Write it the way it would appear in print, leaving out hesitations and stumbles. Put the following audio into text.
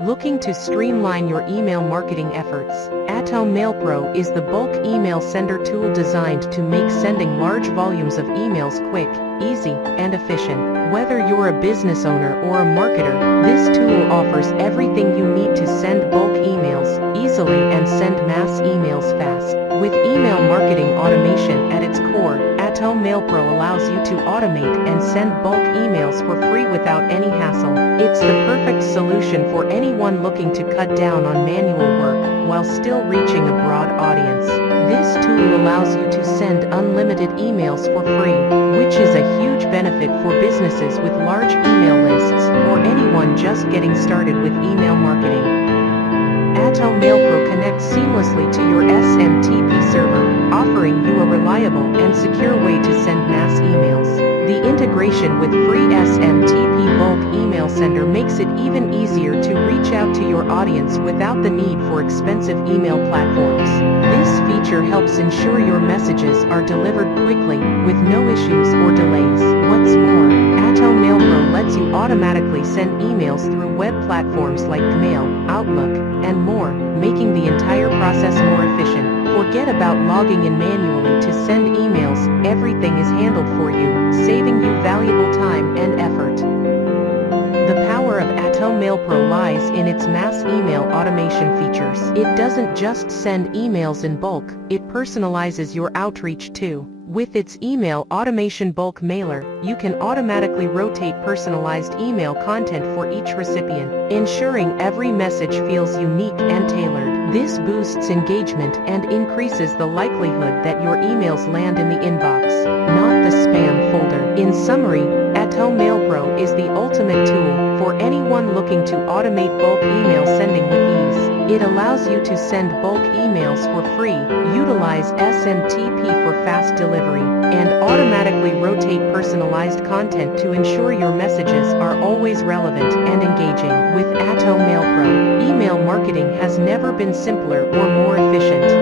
Looking to streamline your email marketing efforts? Atom Mail Pro is the bulk email sender tool designed to make sending large volumes of emails quick, easy, and efficient. Whether you're a business owner or a marketer, this tool offers everything you need to send bulk emails easily and send mass emails fast. With email marketing automation at its core, Atom Mail Pro allows you to automate and send bulk emails for free without any hassle. It's the perfect solution for anyone looking to cut down on manual work while still reaching a broad audience. This tool allows you to send unlimited emails for free, which is a huge benefit for businesses with large email lists or anyone just getting started with email marketing. Atom Mail Pro connects seamlessly to your SMTP server, offering you a reliable and secure way to send mass emails. The integration with free SMTP bulk email sender makes it even easier to reach out to your audience without the need for expensive email platforms. This feature helps ensure your messages are delivered quickly, with no issues or delays. What's more, Atom Mail Pro lets you automatically send emails through web platforms like Gmail, Outlook, and more, making the entire process more efficient. Forget about logging in manually to send emails, everything is handled for you, saving you valuable time and effort. The power of Atom Mail Pro lies in its mass email automation features. It doesn't just send emails in bulk, it personalizes your outreach too. With its email automation bulk mailer, you can automatically rotate personalized email content for each recipient, ensuring every message feels unique and tailored. This boosts engagement and increases the likelihood that your emails land in the inbox, not the spam folder. In summary, Atom Mail Pro is the ultimate tool for anyone looking to automate bulk email sending with ease. It allows you to send bulk emails for free, utilize SMTP for fast delivery, and automatically rotate personalized content to ensure your messages are always relevant and engaging. With Atom Mail Pro, email marketing has never been simpler or more efficient.